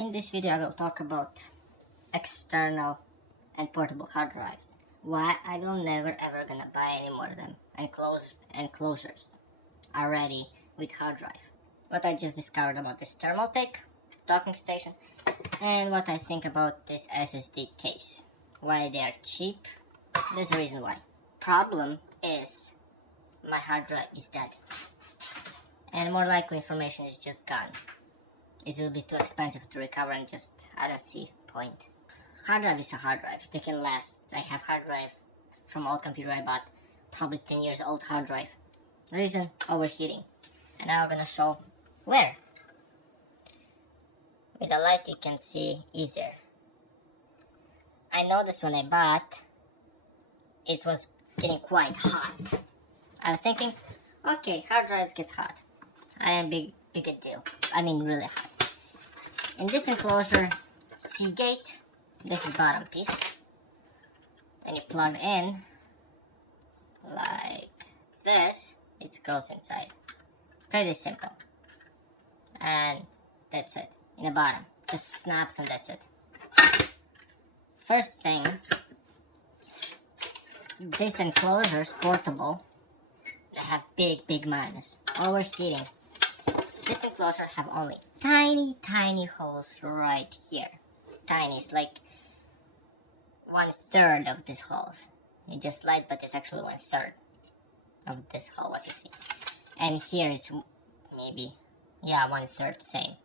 In this video I will talk about external and portable hard drives. Why I will never ever gonna buy any more of them, and enclosures already with hard drive. What I just discovered about this Thermaltake docking station, and what I think about this SSD case. Why they are cheap. There's a reason why. Problem is my hard drive is dead, and more likely information is just gone. It will be too expensive to recover, and just I don't see point. Hard drive is a hard drive. They can last. I have hard drive from old computer I bought, probably 10 years old hard drive. Reason, overheating. And now I'm gonna show where. With a light you can see easier. I noticed when I bought, it was getting quite hot. I was thinking, okay, hard drives get hot. I am big a deal. I mean really hot. In this enclosure, Seagate, this is bottom piece. When you plug in, like this, it goes inside. Pretty simple. And that's it. In the bottom, just snaps and that's it. First thing, this enclosure is portable. They have big minus. Overheating. This enclosure have only tiny holes right here. Tiny, it's like 1/3 of these holes. You just light, but it's actually 1/3 of this hole, what you see. And here is maybe, yeah, 1/3 same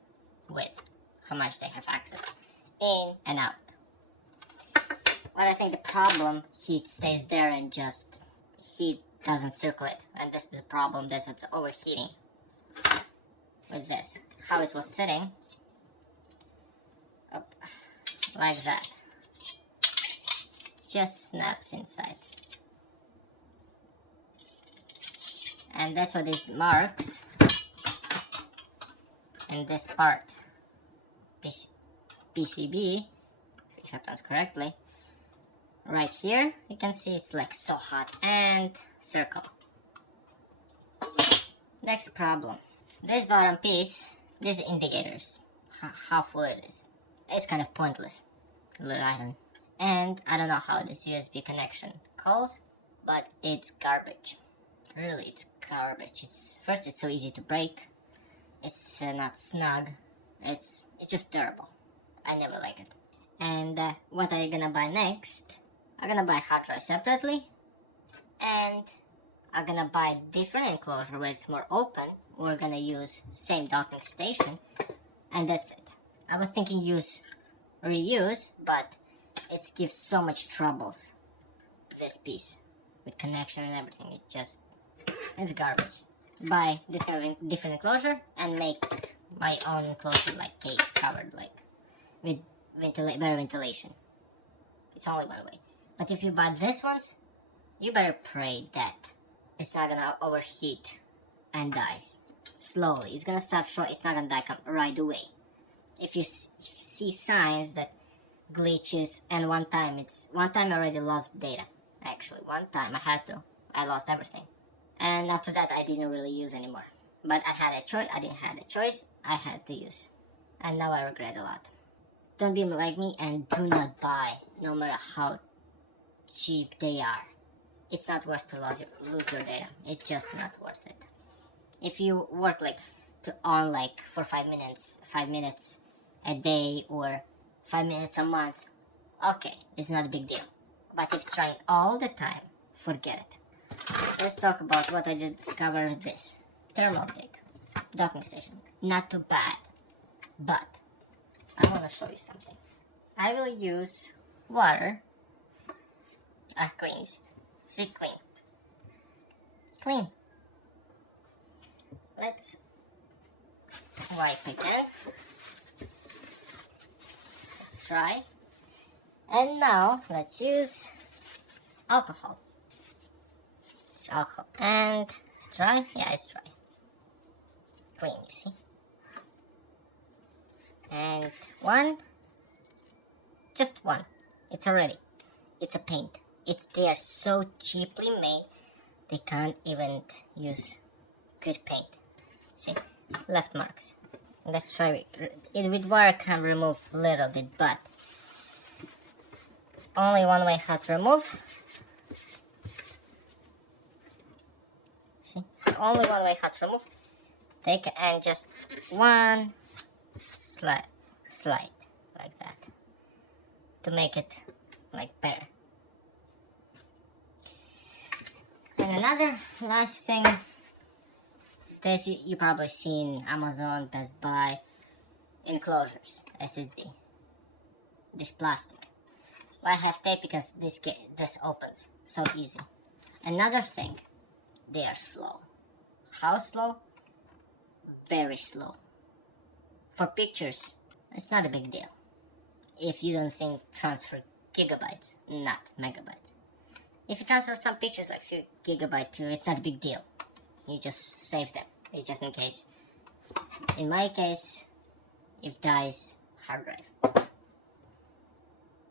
width. How much they have access in and out. Well, I think the problem, heat stays there and just heat doesn't circulate, and this is the problem. That's what's overheating with this. How it was sitting up like that, just snaps inside, and that's what these marks in this part, PCB, if I pronounce correctly. Right here, you can see it's like so hot, and circle. Next problem. This bottom piece, these indicators, how full it is. It's kind of pointless, little item. And I don't know how this USB connection calls, but it's garbage. Really, it's garbage. First, it's so easy to break. It's not snug. It's just terrible. I never like it. And what are you gonna buy next? I'm gonna buy hard drive separately, and I'm gonna buy different enclosure where it's more open. We're gonna use same docking station, and that's it. I was thinking reuse, but it gives so much troubles. This piece with connection and everything, it's garbage. Buy this kind of different enclosure and make my own enclosure, like case covered, like with better ventilation. It's only one way. But if you buy these ones, you better pray that it's not gonna overheat and dies slowly. It's gonna start short. It's not gonna die right away. If you see signs that glitches, and one time I already lost data. Actually, one time I lost everything, and after that I didn't really use anymore. But I had a choice. I didn't have a choice. I had to use, and now I regret a lot. Don't be like me and do not buy, no matter how cheap they are. It's not worth to lose your data. It's just not worth it. If you work for 5 minutes a day or 5 minutes a month, okay, it's not a big deal. But if it's trying all the time, forget it. Let's talk about what I just discovered with this Thermaltake docking station. Not too bad, but I want to show you something. I will use water. Clean. See, clean. Let's wipe again. Let's try. And now let's use alcohol. It's alcohol. And it's dry. Yeah, it's dry. Clean, you see. And just one. It's a paint. They are so cheaply made, they can't even use good paint. See, left marks. Let's try it with wire can remove a little bit, but only one way how to remove. See, only one way how to remove. Take and just one slide like that to make it like better. And another last thing, this you probably seen Amazon, Best Buy enclosures, SSD. This plastic. Why I have tape? Because this opens so easy. Another thing, they are slow. How slow? Very slow. For pictures, it's not a big deal. If you don't think transfer gigabytes, not megabytes. If you transfer some pictures like few gigabyte to, it's not a big deal. You just save them. It's just in case. In my case, if dies, hard drive.